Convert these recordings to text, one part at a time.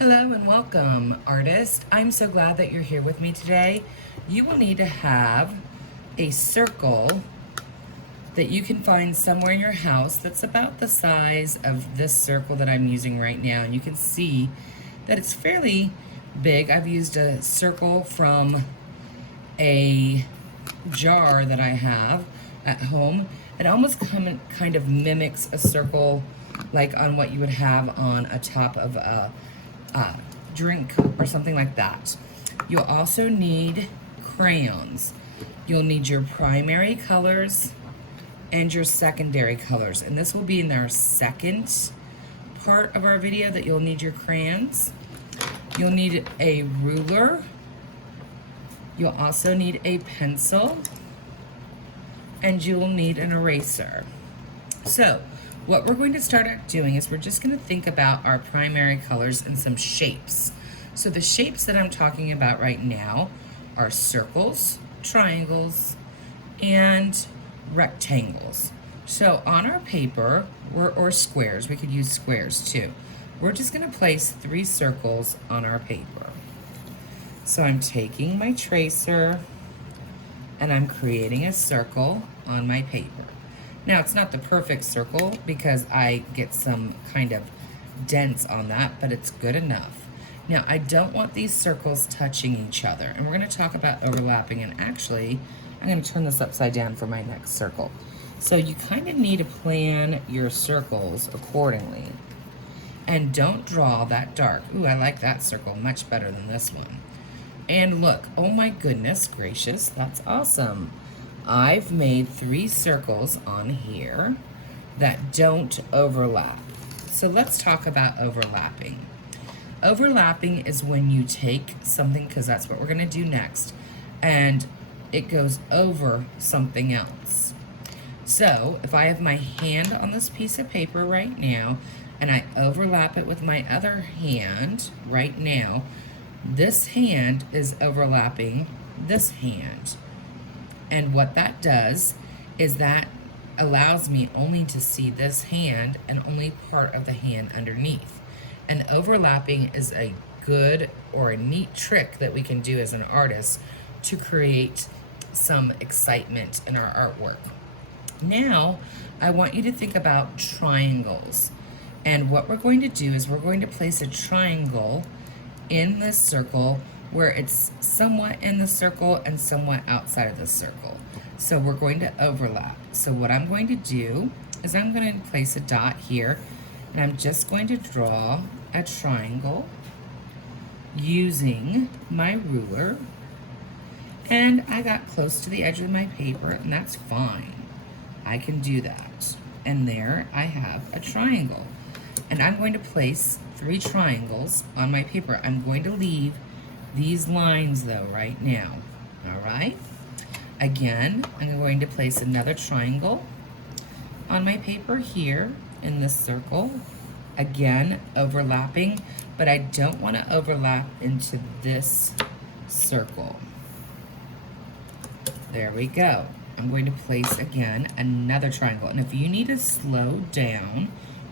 Hello and welcome, artist. I'm so glad that you're here with me today. You will need to have a circle that you can find somewhere in your house that's about the size of this circle that I'm using right now. And you can see that it's fairly big. I've used a circle from a jar that I have at home. It almost kind of mimics a circle like on what you would have on a top of a drink or something like that. You'll also need crayons. You'll need your primary colors and your secondary colors. And this will be in our second part of our video that you'll need your crayons. You'll need a ruler. You'll also need a pencil. And you'll need an eraser. So, what we're going to start out doing is we're just going to think about our primary colors and some shapes. So the shapes that I'm talking about right now are circles, triangles, and rectangles. So on our paper, or squares, we could use squares too. We're just going to place 3 circles on our paper. So I'm taking my tracer and I'm creating a circle on my paper. Now, it's not the perfect circle because I get some kind of dents on that, but it's good enough. Now, I don't want these circles touching each other, and we're going to talk about overlapping, and actually, I'm going to turn this upside down for my next circle. So you kind of need to plan your circles accordingly, and don't draw that dark. Ooh, I like that circle much better than this one. And look, oh my goodness gracious, that's awesome. I've made 3 circles on here that don't overlap. So let's talk about overlapping. Overlapping is when you take something, because that's what we're going to do next, and it goes over something else. So if I have my hand on this piece of paper right now, and I overlap it with my other hand right now, this hand is overlapping this hand. And what that does is that allows me only to see this hand and only part of the hand underneath. And overlapping is a good or a neat trick that we can do as an artist to create some excitement in our artwork. Now, I want you to think about triangles. And what we're going to do is we're going to place a triangle in this circle where it's somewhat in the circle and somewhat outside of the circle. So we're going to overlap. So what I'm going to do is I'm going to place a dot here, and I'm just going to draw a triangle using my ruler. And I got close to the edge of my paper, and that's fine. I can do that. And there I have a triangle. And I'm going to place 3 triangles on my paper. I'm going to leave these lines though right now. All right. Again, I'm going to place another triangle on my paper here in this circle. Again, overlapping, but I don't want to overlap into this circle. There we go. I'm going to place again another triangle. And if you need to slow down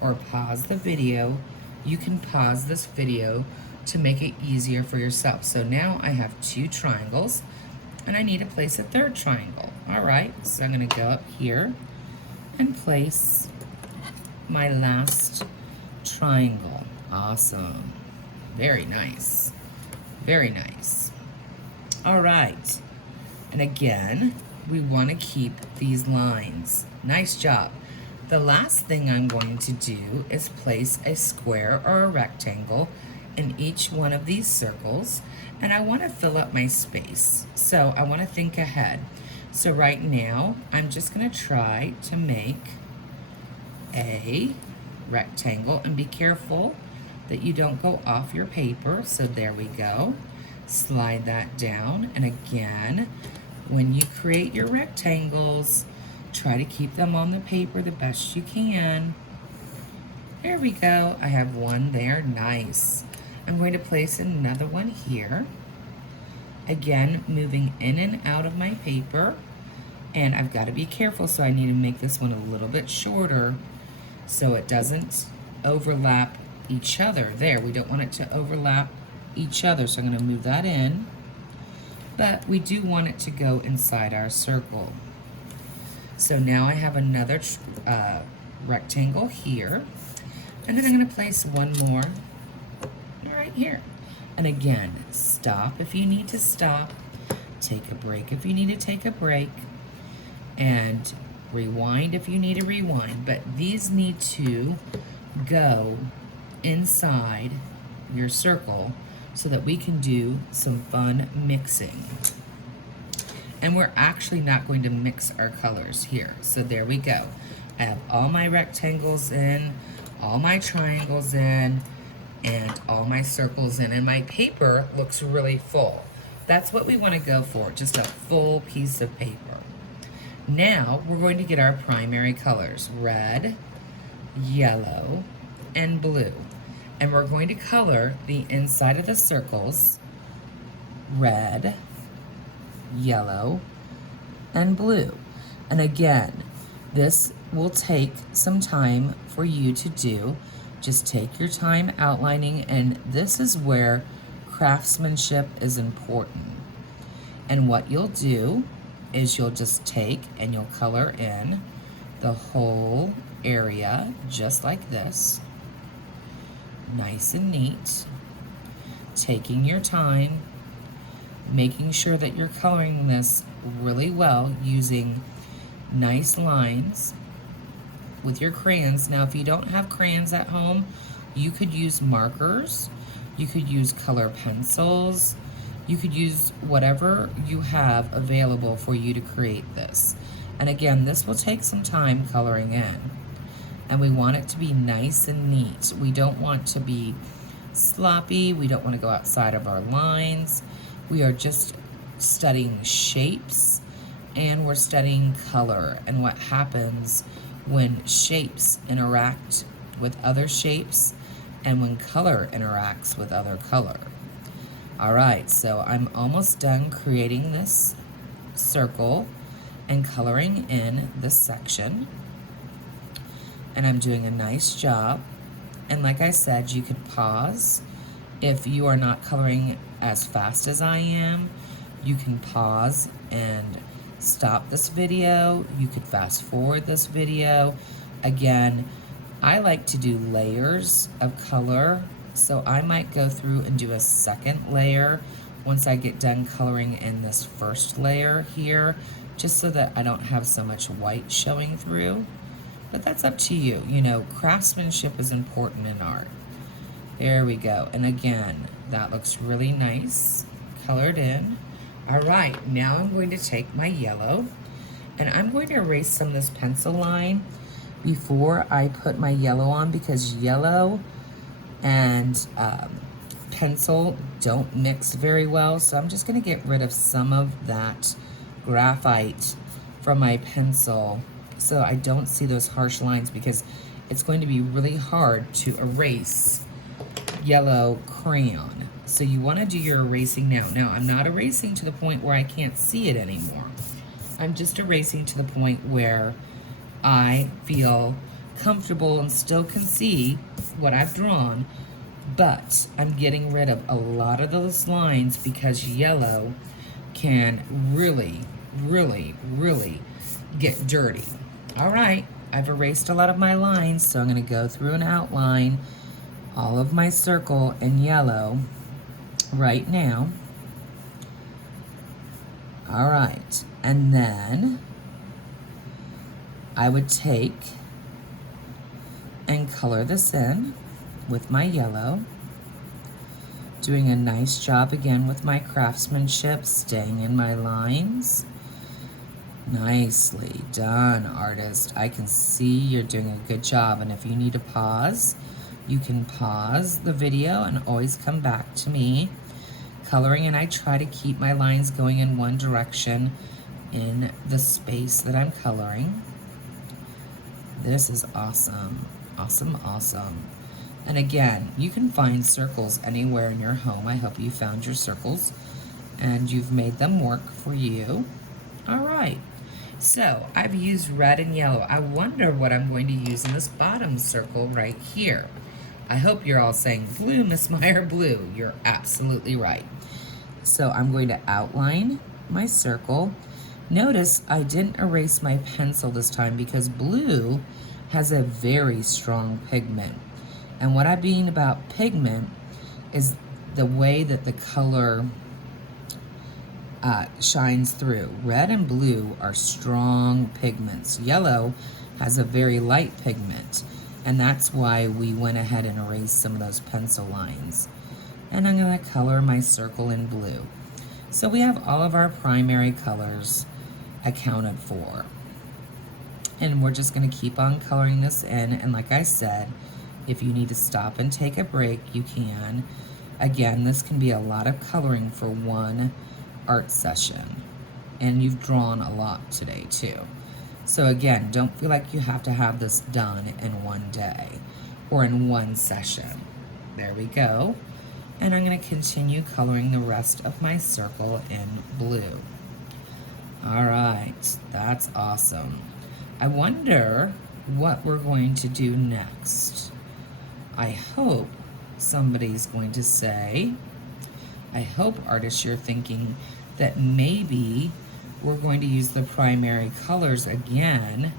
or pause the video, you can pause this video to make it easier for yourself. So now I have 2 triangles and I need to place a 3rd triangle. All right, so I'm gonna go up here and place my last triangle. Awesome, very nice, very nice. All right, and again, we wanna keep these lines. Nice job. The last thing I'm going to do is place a square or a rectangle in each one of these circles, and I want to fill up my space. So I want to think ahead. So right now, I'm just going to try to make a rectangle, and be careful that you don't go off your paper. So there we go. Slide that down, and again, when you create your rectangles, try to keep them on the paper the best you can. There we go. I have one there. Nice. I'm going to place another one here. Again, moving in and out of my paper. And I've got to be careful, so I need to make this one a little bit shorter so it doesn't overlap each other. There, we don't want it to overlap each other, so I'm going to move that in. But we do want it to go inside our circle. So now I have another rectangle here, and then I'm going to place one more right here. And again, stop if you need to stop, take a break if you need to take a break, and rewind if you need to rewind. But these need to go inside your circle so that we can do some fun mixing. And we're actually not going to mix our colors here. So there we go. I have all my rectangles in, all my triangles in, and all my circles in, and my paper looks really full. That's what we want to go for, just a full piece of paper. Now we're going to get our primary colors, red, yellow, and blue. And we're going to color the inside of the circles red, yellow, and blue. And again, this will take some time for you to do. Just take your time outlining, and this is where craftsmanship is important. And what you'll do is you'll just take and you'll color in the whole area just like this. Nice and neat. Taking your time, making sure that you're coloring this really well using nice lines with your crayons. Now, if you don't have crayons at home, you could use markers, you could use color pencils, you could use whatever you have available for you to create this. And again, this will take some time coloring in. And we want it to be nice and neat. We don't want to be sloppy. We don't want to go outside of our lines. We are just studying shapes, and we're studying color and what happens when shapes interact with other shapes and when color interacts with other color. All right, so I'm almost done creating this circle and coloring in this section. And I'm doing a nice job. And like I said, you could pause. If you are not coloring as fast as I am, you can pause and stop this video. You could fast forward this video. Again, I like to do layers of color, so I might go through and do a second layer once I get done coloring in this first layer here, just so that I don't have so much white showing through. But that's up to you. You know, craftsmanship is important in art. There we go. And again, that looks really nice, colored in. All right, now I'm going to take my yellow and I'm going to erase some of this pencil line before I put my yellow on, because yellow and pencil don't mix very well. So I'm just going to get rid of some of that graphite from my pencil so I don't see those harsh lines, because it's going to be really hard to erase yellow crayon. So you want to do your erasing now. Now, I'm not erasing to the point where I can't see it anymore. I'm just erasing to the point where I feel comfortable and still can see what I've drawn, but I'm getting rid of a lot of those lines because yellow can really, really, really get dirty. All right, I've erased a lot of my lines, so I'm going to go through and outline all of my circle in yellow right now. All right, and then I would take and color this in with my yellow, doing a nice job again with my craftsmanship, staying in my lines. Nicely done, artist. I can see you're doing a good job, and if you need to pause, you can pause the video and always come back to me. Coloring, and I try to keep my lines going in one direction in the space that I'm coloring. This is awesome, awesome, awesome. And again, you can find circles anywhere in your home. I hope you found your circles and you've made them work for you. All right, so I've used red and yellow. I wonder what I'm going to use in this bottom circle right here. I hope you're all saying blue, Miss Meyer, blue. You're absolutely right. So I'm going to outline my circle. Notice I didn't erase my pencil this time because blue has a very strong pigment. And what I mean about pigment is the way that the color shines through. Red and blue are strong pigments. Yellow has a very light pigment, and that's why we went ahead and erased some of those pencil lines. And I'm going to color my circle in blue. So we have all of our primary colors accounted for. And we're just going to keep on coloring this in, and like I said, if you need to stop and take a break, you can. Again, this can be a lot of coloring for one art session, and you've drawn a lot today too. So again, don't feel like you have to have this done in one day or in one session. There we go. And I'm going to continue coloring the rest of my circle in blue. All right, that's awesome. I wonder what we're going to do next. I hope somebody's going to say, I hope, artists, you're thinking that maybe we're going to use the primary colors again,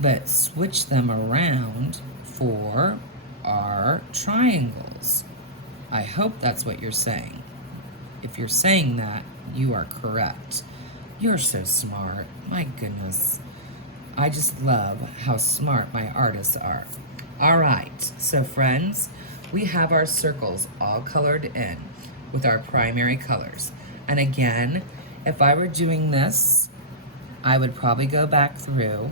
but switch them around for our triangles. I hope that's what you're saying. If you're saying that, you are correct. You're so smart. My goodness. I just love how smart my artists are. All right, so friends, we have our circles all colored in with our primary colors. And again, if I were doing this, I would probably go back through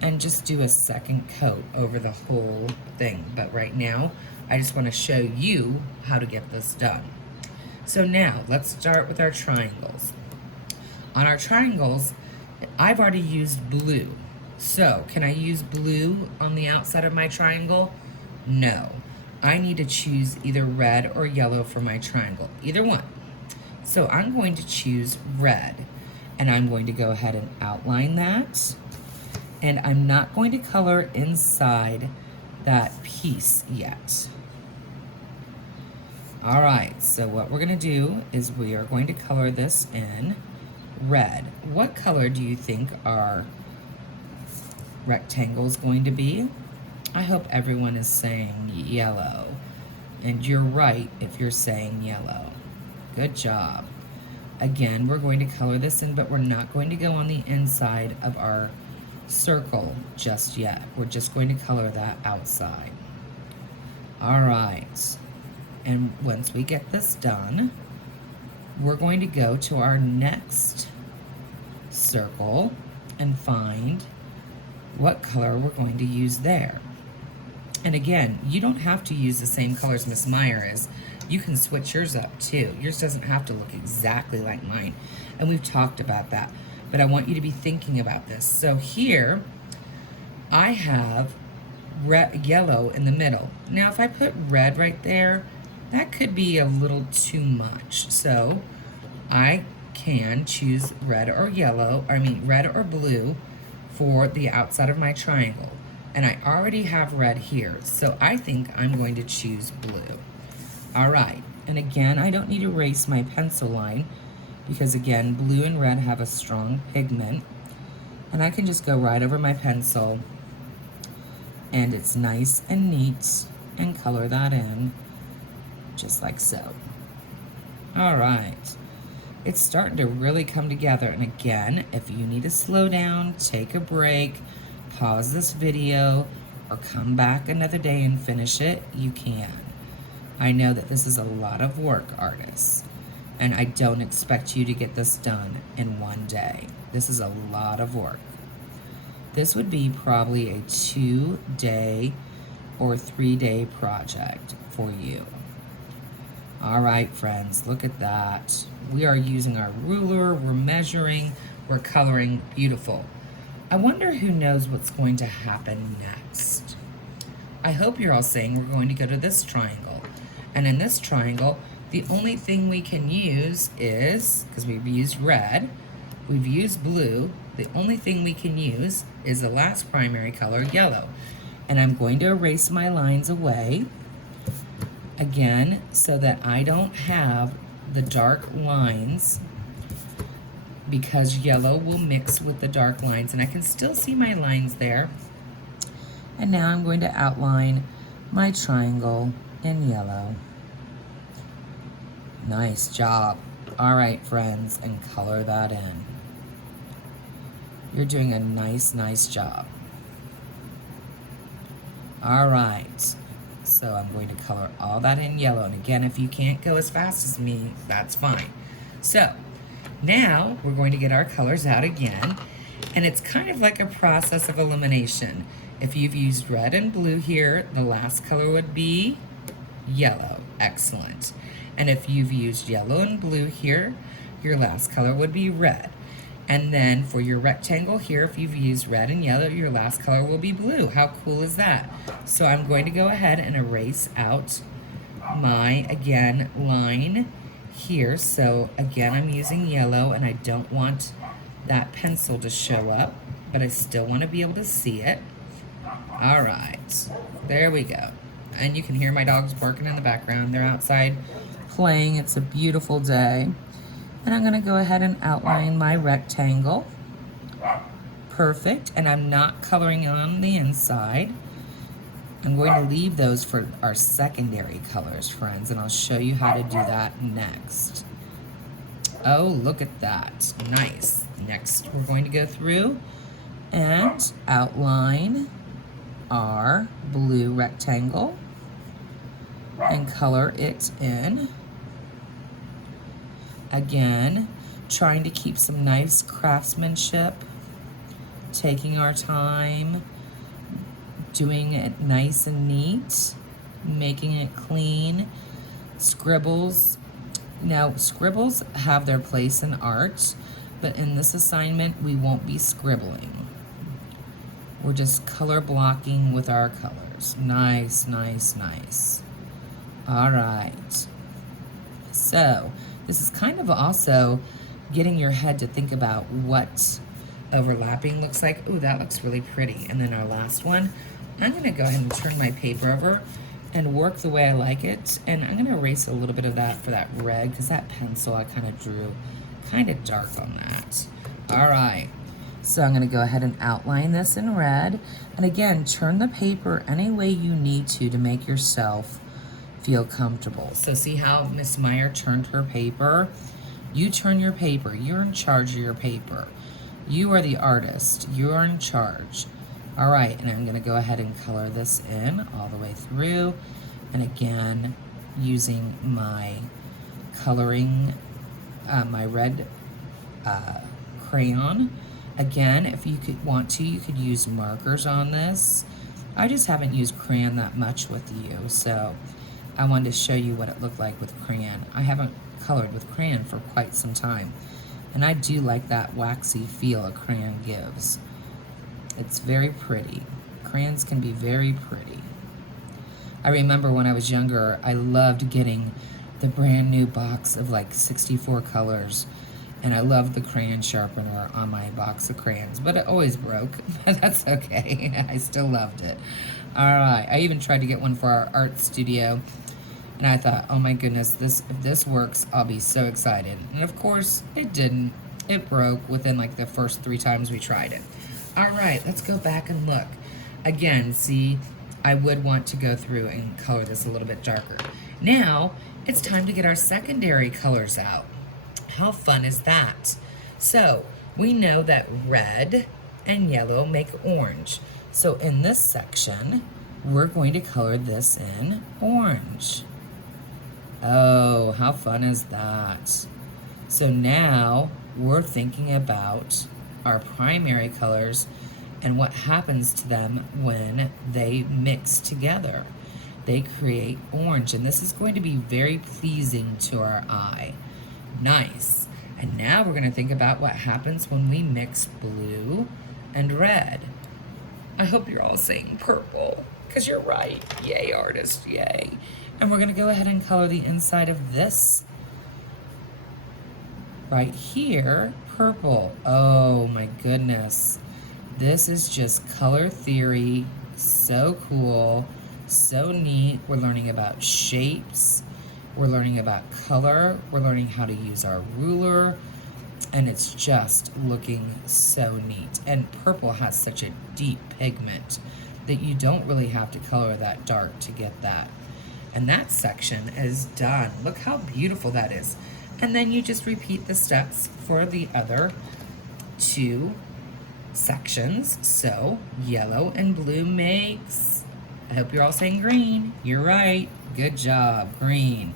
and just do a second coat over the whole thing. But right now, I just want to show you how to get this done. So now, let's start with our triangles. On our triangles, I've already used blue. So, can I use blue on the outside of my triangle? No. I need to choose either red or yellow for my triangle, either one. So I'm going to choose red, and I'm going to go ahead and outline that. And I'm not going to color inside that piece yet. All right, so what we're gonna do is we are going to color this in red. What color do you think our rectangle is going to be? I hope everyone is saying yellow. And you're right if you're saying yellow. Good job. Again, we're going to color this in, but we're not going to go on the inside of our circle just yet. We're just going to color that outside. All right. And once we get this done, we're going to go to our next circle and find what color we're going to use there. And again, you don't have to use the same colors Miss Meyer is. You can switch yours up too. Yours doesn't have to look exactly like mine. And we've talked about that. But I want you to be thinking about this. So here, I have yellow in the middle. Now, if I put red right there, that could be a little too much. So I can choose red or red or blue for the outside of my triangle. And I already have red here, so I think I'm going to choose blue. All right, and again, I don't need to erase my pencil line because again, blue and red have a strong pigment. And I can just go right over my pencil and it's nice and neat and color that in just like so. All right, it's starting to really come together. And again, if you need to slow down, take a break, pause this video, or come back another day and finish it, you can. I know that this is a lot of work, artists, and I don't expect you to get this done in one day. This is a lot of work. This would be probably a 2-day or 3-day project for you. All right, friends, look at that. We are using our ruler, we're measuring, we're coloring, beautiful. I wonder who knows what's going to happen next. I hope you're all saying we're going to go to this triangle. And in this triangle, the only thing we can use is, because we've used red, we've used blue, the only thing we can use is the last primary color, yellow. And I'm going to erase my lines away. again, so that I don't have the dark lines, because yellow will mix with the dark lines, and I can still see my lines there. And now I'm going to outline my triangle in yellow. Nice job. All right, friends, and color that in. You're doing a nice, nice job. All right, so I'm going to color all that in yellow. And again, if you can't go as fast as me, that's fine. So now we're going to get our colors out again. And it's kind of like a process of elimination. If you've used red and blue here, the last color would be yellow. Excellent. And if you've used yellow and blue here, your last color would be red. And then for your rectangle here, if you've used red and yellow, your last color will be blue. How cool is that? So I'm going to go ahead and erase out my, again, line here. So again, I'm using yellow, and I don't want that pencil to show up, but I still want to be able to see it. All right, there we go. And you can hear my dogs barking in the background. They're outside playing. It's a beautiful day. And I'm gonna go ahead and outline my rectangle. Perfect, and I'm not coloring on the inside. I'm going to leave those for our secondary colors, friends, and I'll show you how to do that next. Oh, look at that, nice. Next, we're going to go through and outline our blue rectangle and color it in. Again, trying to keep some nice craftsmanship, taking our time, doing it nice and neat, making it clean. Scribbles. Now, scribbles have their place in art, but in this assignment, we won't be scribbling. We're just color blocking with our colors. Nice, nice, nice. All right. So, this is kind of also getting your head to think about what overlapping looks like. Ooh, that looks really pretty. And then our last one, I'm gonna go ahead and turn my paper over and work the way I like it. And I'm gonna erase a little bit of that for that red, because that pencil I kind of drew kind of dark on that. All right, so I'm gonna go ahead and outline this in red. And again, turn the paper any way you need to make yourself feel comfortable. So see how Miss Meyer turned her paper? You turn your paper. You're in charge of your paper. You are the artist. You are in charge. All right, and I'm gonna go ahead and color this in all the way through. And again, using my coloring, my red crayon. Again, if you want to, you could use markers on this. I just haven't used crayon that much with you, so I wanted to show you what it looked like with crayon. I haven't colored with crayon for quite some time, and I do like that waxy feel a crayon gives. It's very pretty. Crayons can be very pretty. I remember when I was younger, I loved getting the brand new box of like 64 colors, and I loved the crayon sharpener on my box of crayons, but it always broke, but that's okay. I still loved it. All right, I even tried to get one for our art studio, and I thought, oh my goodness, if this works, I'll be so excited. And of course, it didn't. It broke within like the first 3 times we tried it. All right, let's go back and look. Again, see, I would want to go through and color this a little bit darker. Now, it's time to get our secondary colors out. How fun is that? So, we know that red and yellow make orange. So in this section, we're going to color this in orange. Oh, how fun is that? So now we're thinking about our primary colors and what happens to them when they mix together. They create orange, and this is going to be very pleasing to our eye. Nice. And now we're going to think about what happens when we mix blue and red. I hope you're all saying purple, because you're right. Yay, artist, yay. And we're going to go ahead and color the inside of this right here purple. Oh my goodness. This is just color theory. So cool. So neat. We're learning about shapes. We're learning about color. We're learning how to use our ruler. And it's just looking so neat. And purple has such a deep pigment that you don't really have to color that dark to get that. And that section is done. Look how beautiful that is. And then you just repeat the steps for the other two sections. So yellow and blue makes, I hope you're all saying green. You're right. Good job, green.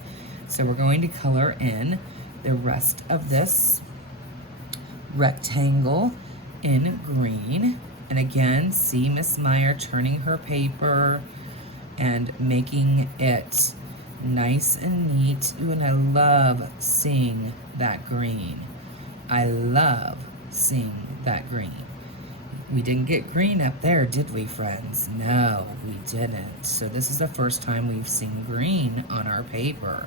So we're going to color in the rest of this rectangle in green. And again, see Miss Meyer turning her paper and making it nice and neat. Ooh, and I love seeing that green. I love seeing that green. We didn't get green up there, did we, friends? No, we didn't. So this is the first time we've seen green on our paper.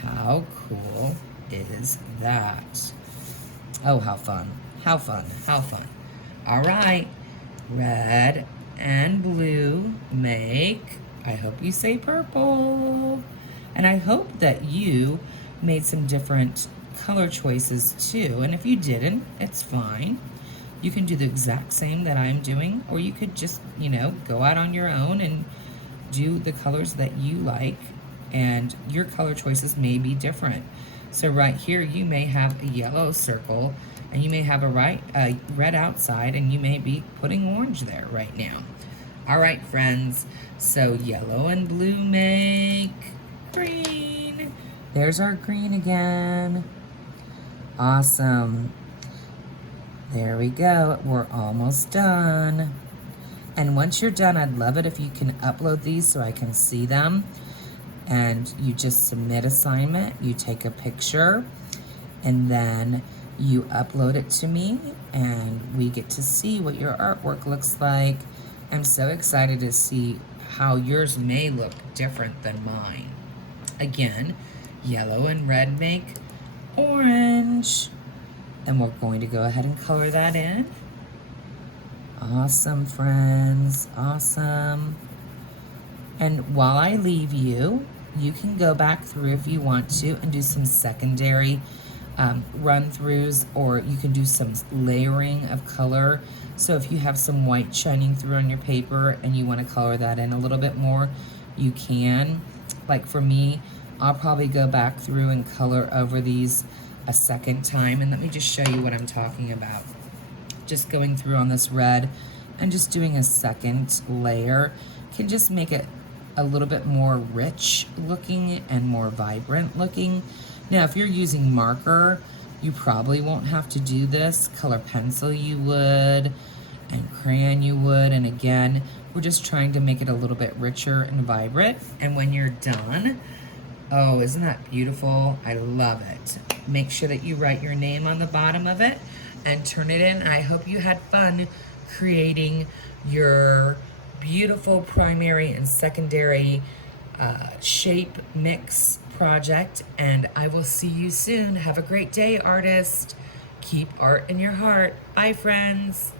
How cool is that? Oh, how fun. How fun. How fun. All right. Red and blue make, I hope you say purple. And I hope that you made some different color choices too. And if you didn't, it's fine. You can do the exact same that I'm doing, or you could just, you know, go out on your own and do the colors that you like, and your color choices may be different. So right here, you may have a yellow circle, and you may have a red outside, and you may be putting orange there right now. All right, friends, so yellow and blue make green. There's our green again. Awesome. There we go. We're almost done. And once you're done, I'd love it if you can upload these so I can see them. And you just submit assignment, you take a picture, and then you upload it to me, and we get to see what your artwork looks like. I'm so excited to see how yours may look different than mine. Again, yellow and red make orange. And we're going to go ahead and color that in. Awesome, friends, awesome. And while I leave you, you can go back through if you want to and do some secondary run-throughs, or you can do some layering of color. So if you have some white shining through on your paper and you want to color that in a little bit more, you can. Like for me, I'll probably go back through and color over these a second time. And let me just show you what I'm talking about. Just going through on this red and just doing a second layer can just make it a little bit more rich looking and more vibrant looking. Now, if you're using marker, you probably won't have to do this. Color pencil you would, and crayon you would. And again, we're just trying to make it a little bit richer and vibrant. And when you're done, oh, isn't that beautiful? I love it. Make sure that you write your name on the bottom of it and turn it in. And I hope you had fun creating your beautiful primary and secondary shape mix project. And I will see you soon. Have a great day, artist. Keep art in your heart. Bye, friends.